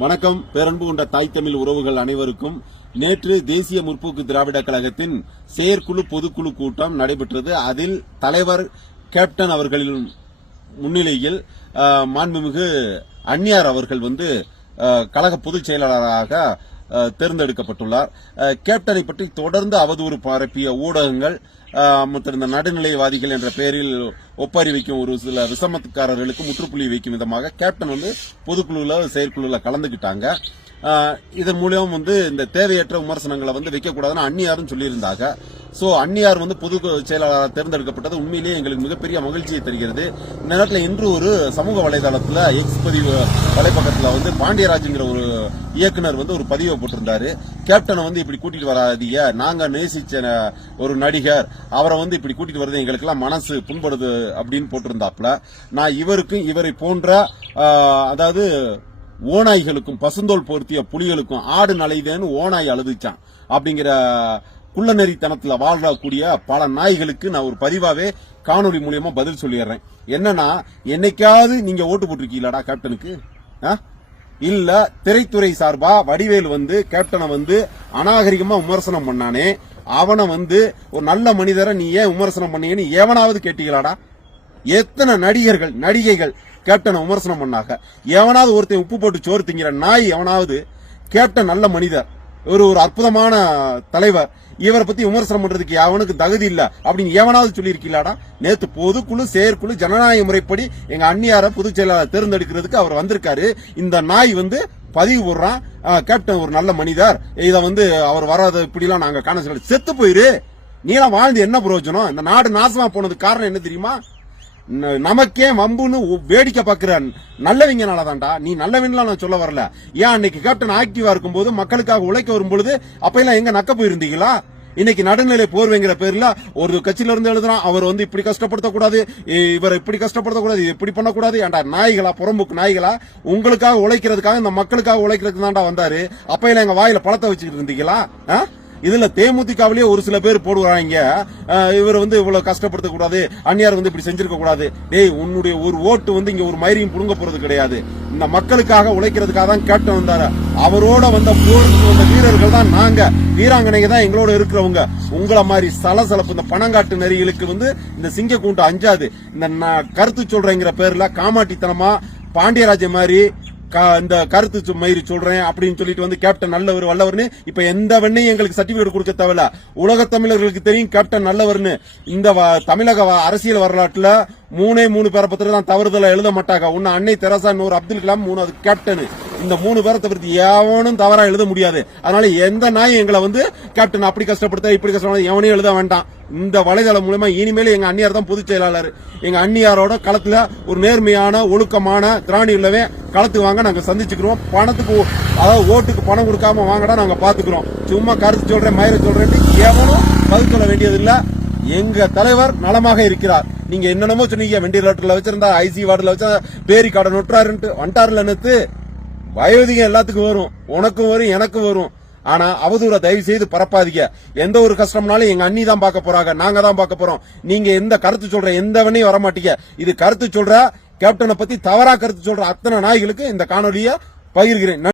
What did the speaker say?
வணக்கம். பேரன்பு கொண்ட தாய் தமிழ் உறவுகள் அனைவருக்கும் நேற்று தேசிய முற்போக்கு திராவிட கழகத்தின் செயற்குழு பொதுக்குழு கூட்டம் நடைபெற்றது. அதில் தலைவர் கேப்டன் அவர்களின் முன்னிலையில் மாண்புமிகு அந்நியார் அவர்கள் வந்து கழக பொதுச் செயலாளராக தேர்ந்தெடுக்கப்பட்டுள்ளார். கேப்டனை பற்றி தொடர்ந்து அவதூறு பரப்பிய ஊடகங்கள் மற்ற நடுநிலைவாதிகள் என்ற பெயரில் ஒப்பாரி வைக்கும் ஒரு சில விசமத்துக்காரர்களுக்கு முற்றுப்புள்ளி வைக்கும் விதமாக கேப்டன் வந்து பொதுக்குழுவில் செயற்குழுவில் கலந்துக்கிட்டாங்க இதன் மூலியம் வந்து இந்த தேவையற்ற விமர்சனங்களை வந்து வைக்கக்கூடாதுன்னு அந்நியாரும் சொல்லியிருந்தாங்க. ஸோ அந்நியார் வந்து பொது செயலாளராக தேர்ந்தெடுக்கப்பட்டது உண்மையிலேயே எங்களுக்கு மிகப்பெரிய மகிழ்ச்சியை தருகிறது. இந்த நேரத்தில் இன்று ஒரு சமூக வலைதளத்தில் எக்ஸ் பதிவு வலைப்பக்கத்தில் வந்து பாண்டியராஜுங்கிற ஒரு இயக்குனர் வந்து ஒரு பதிவை போட்டிருந்தாரு. கேப்டனை வந்து இப்படி கூட்டிட்டு வராதீங்க. நாங்க நேசிச்ச ஒரு நடிகர் அவரை வந்து இப்படி கூட்டிட்டு வரது எங்களுக்கெல்லாம் மனசு புண்படுது அப்படின்னு போட்டிருந்தாப்ல நான் இவருக்கும் இவரை போன்ற அதாவது ஓநாய்களுக்கும் பசுந்தோல் பொருத்திய புலிகளுக்கும் ஆடு நலைதேன்னு ஓநாய் அழுதுச்சான். அப்படிங்கிற குள்ளநெறித்தனத்தில் வாழக்கூடிய பல நாய்களுக்கு நான் ஒரு பதிவாவே காணொளி மூலியமா பதில் சொல்லிடுறேன். என்னன்னா என்னைக்காவது நீங்க ஓட்டு போட்டிருக்கீங்களாடா கேப்டனுக்கு? ஆ? இல்ல திரைத்துறை சார்பா வடிவேல் வந்து கேப்டனை வந்து அநாகரிகமா விமர்சனம் பண்ணானே அவனை வந்து ஒரு நல்ல மனிதரை நீ ஏன் விமர்சனம் பண்ணீங்கன்னு எவனாவது கேட்டீங்களாடா? எத்தனை நடிகர்கள் நடிகைகள் கேப்டனை விமர்சனம் பண்ணாங்க எவனாவது ஒருத்தன் உப்பு போட்டு சோறு திங்கிற நாய் எவனாவது கேப்டன் நல்ல மனிதர் ஒரு ஒரு அற்புதமான தலைவர் இவரை பத்தி விமர்சனம் பண்றதுக்கு அவனுக்கு தகுதி இல்ல அப்படின்னு எவனாவது சொல்லியிருக்கீங்களாடா? நேத்து பொதுக்குழு செயற்குழு ஜனநாயக முறைப்படி எங்க அந்நியார பொதுச் செயலாளர் தேர்ந்தெடுக்கிறதுக்கு அவர் வந்திருக்காரு. இந்த நாய் வந்து பதிவு போடுறான். கேப்டன் ஒரு நல்ல மனிதர் இதை வந்து அவர் வராத இப்படிலாம் நாங்க காண செத்து போயிரு. நீலாம் வாழ்ந்து என்ன பிரயோஜனம்? இந்த நாடு நாசமா போனதுக்கு காரணம் என்ன தெரியுமா? நமக்கே வம்புன்னு வேடிக்கை பார்க்குற நல்லவங்கனால தான்டா நீ நல்லவன்லாம் நான் சொல்ல வரல. ஏன் அன்னைக்கு கேப்டன் ஆக்டிவா இருக்கும்போது மக்களுக்காக உழைக்க வரும்பொழுது அப்பெல்லாம் எங்க நக்க போயிருந்தீங்களா? இன்னைக்கு நடுநிலை போர்வைங்கிற பேர்ல ஒரு கட்சியில இருந்து எழுதுறான் அவர் வந்து இப்படி கஷ்டப்படுத்தக்கூடாது இவர் இப்படி கஷ்டப்படுத்தக்கூடாது இது இப்படி பண்ணக்கூடாது ஏன்டா நாய்களா புறம்புக்கு நாய்களா? உங்களுக்காக உழைக்கிறதுக்காக இந்த மக்களுக்காக உழைக்கிறதுக்கு தான்டா வந்தாரு. அப்பையில எங்க வாயில பழத்தை வச்சுட்டு இருந்தீங்களா? ஆ? இதுல தேமுதிகவிலேயே ஒரு சில பேர் போடுவாங்க. இவர் வந்து இவ்வளவு கஷ்டப்படுத்த கூடாது. அந்நியார் வந்து இப்படி செஞ்சிருக்க கூடாது. டேய் உன்னுடைய ஒரு ஓட்டு வந்து இங்க ஒரு மயிரையும் புடுங்க போறது கிடையாது. இந்த மக்களுக்காக உழைக்கிறதுக்காக தான் கேப்டன் வந்தாரு. அவரோட வந்த போருக்கு வந்த வீரர்கள் தான் நாங்க. வீராங்கனைங்க தான் எங்களோட இருக்கிறவங்க. உங்களை மாதிரி சலசலப்பு இந்த பணங்காட்டு நெறிகளுக்கு வந்து இந்த சிங்க கூண்டு அஞ்சாது. இந்த நான் கருத்து சொல்றேங்கிற பேர்ல காமாட்டித்தனமா பாண்டியராஜ மாதிரி இந்த கருத்து சு- மயிறு சொல்றேன் அப்படின்னு சொல்லிட்டு வந்து கேப்டன் நல்லவர் வல்லவர்னு இப்ப எந்த வெண்ணையும் எங்களுக்கு சர்டிபிகேட் கொடுக்க தேவையில்ல. உலக தமிழர்களுக்கு தெரியும் கேப்டன் நல்லவர்னு. இந்த வ- தமிழக வ- அரசியல் வரலாற்றுல மூணே மூணு பேரை பத்திரம் தான் தவறுதல எழுத மாட்டாங்க. ஒன்னு அன்னை தெரசா இன்னொரு அப்துல் கலாம் மூணாவது கேப்டன் இந்த மூணு பேரை தவிர்த்து எவனும் தவறா எழுத முடியாது. அதனால எந்த நாயும் எங்களை வந்து கேப்டன் அப்படி கஷ்டப்படுத்த இப்படி கஷ்டப்படுத்த எவனையும் எழுத வேண்டாம். இந்த வலைதளம் மூலமா இனிமேல் எங்க அந்நியார் தான் பொதுச் செயலாளர். எங்க அந்நியாரோட களத்துல ஒரு நேர்மையான ஒழுக்கமான திராணி உள்ளவே களத்துக்கு வாங்க நாங்க சந்திச்சுக்கிறோம். பணத்துக்கு அதாவது ஓட்டுக்கு பணம் கொடுக்காம வாங்கடா நாங்க பாத்துக்கிறோம். சும்மா கருத்து சொல்றேன் மயிரை சொல்றேன் எவனும் பதில் சொல்ல வேண்டியதில்லை. எங்க தலைவர் நலமாக இருக்கிறார். நீங்க என்னென்னமோ சொன்னீங்க. வெண்டிலேட்டர்ல வச்சிருந்தா ஐசி வார்டுல வச்சா பேரி கடை நொட்டுறாருன்ட்டு வண்டாருல நேத்து வயோதிகம் எல்லாத்துக்கும் வரும். உனக்கும் வரும் எனக்கும் வரும். ஆனா அவதூற தயவு செய்து பரப்பாதீங்க. எந்த ஒரு கஷ்டம்னாலும் எங்க அண்ணி தான் பார்க்க போறாங்க நாங்க தான் பார்க்க போறோம். நீங்க எந்த கருத்து சொல்ற எந்தவனையும் வரமாட்டீங்க வர மாட்டீங்க. இது கருத்து சொல்ற கேப்டனை பத்தி தவறா கருத்து சொல்ற அத்தனை நாய்களுக்கு இந்த காணொலியை பகிர்கிறேன்.